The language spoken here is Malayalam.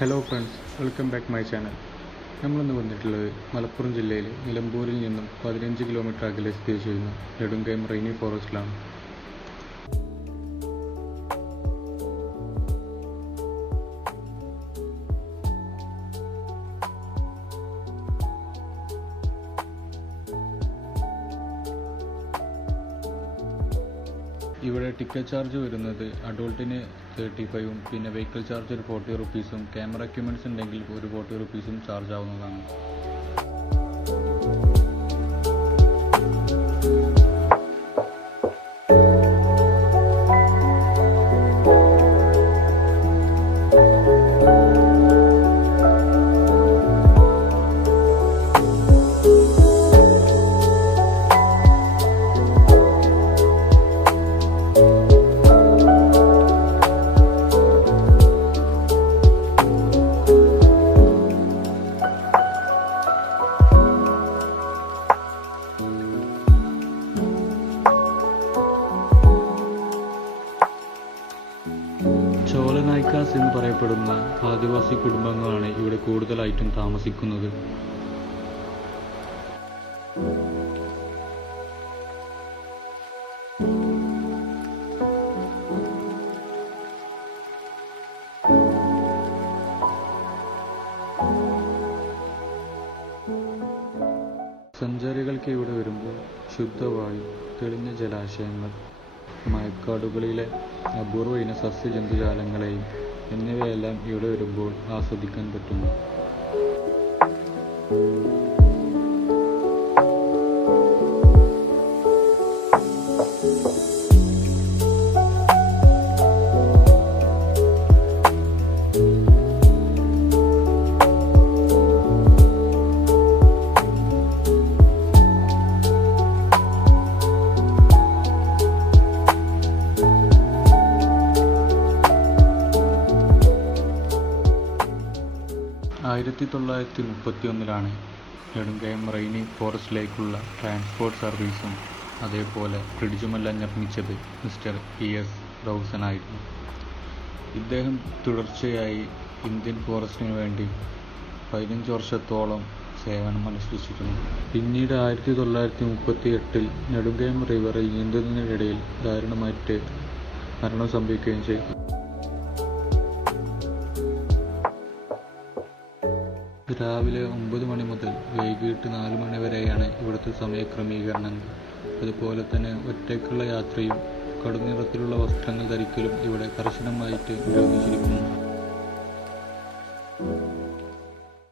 Hello friends, welcome back my channel. നമ്മളിന്ന് വന്നിട്ടുള്ളത് മലപ്പുറം ജില്ലയിലെ നിലമ്പൂരിൽ നിന്നും 15 കിലോമീറ്റർ അകലെ സ്ഥിതി ചെയ്യുന്ന നെടുങ്കയം റെയിനി ഫോറസ്റ്റിലാണ്. ഇവിടെ ടിക്കറ്റ് ചാർജ് വരുന്നത് അഡൾട്ടിന് 35 പിന്നെ വെഹിക്കിൾ ചാർജ് ഒരു 40 റുപ്പീസും ക്യാമറ എക്യുപ്മെൻറ്റ്സ് ഉണ്ടെങ്കിൽ ഒരു 40 റുപ്പീസും ചാർജ് ആവുന്നതാണ്. ചോലനായ്ക്കാസ് എന്ന് പറയപ്പെടുന്ന ആദിവാസി കുടുംബങ്ങളാണ് ഇവിടെ കൂടുതലായിട്ടും താമസിക്കുന്നത്. സഞ്ചാരികൾക്ക് ഇവിടെ വരുമ്പോൾ ശുദ്ധവായു, തെളിഞ്ഞ ജലാശയങ്ങൾ, മഴക്കാടുകളിലെ അപൂർവ ഇന സസ്യജന്തുജാലങ്ങളെയും എന്നിവയെല്ലാം ഇവിടെ വരുമ്പോൾ ആസ്വദിക്കാൻ പറ്റുന്നു. ആയിരത്തി 1931 നെടുങ്കയം റെയിനി ഫോറസ്റ്റിലേക്കുള്ള ട്രാൻസ്പോർട്ട് സർവീസും അതേപോലെ ബ്രിഡ്ജുമെല്ലാം നിർമ്മിച്ചത് മിസ്റ്റർ E.S. റൗസൻ ആയിരുന്നു. ഇദ്ദേഹം തുടർച്ചയായി ഇന്ത്യൻ ഫോറസ്റ്റിനു വേണ്ടി 15 വർഷത്തോളം സേവനം അനുഷ്ഠിച്ചിരുന്നു. പിന്നീട് 1938 നെടുങ്കയം റിവറിൽ നീന്തുന്നതിനിടയിൽ ദാരുണമായിട്ട് മരണം സംഭവിക്കുകയും ചെയ്തു. രാവിലെ 9 മണി മുതൽ വൈകിട്ട് 4 മണി വരെയാണ് ഇവിടുത്തെ സമയക്രമീകരണങ്ങൾ. അതുപോലെ തന്നെ ഒറ്റയ്ക്കുള്ള യാത്രയും കടുനിറത്തിലുള്ള വസ്ത്രങ്ങൾ ധരിക്കലും ഇവിടെ കർശനമായിട്ട് നിരോധിച്ചിരിക്കുന്നു.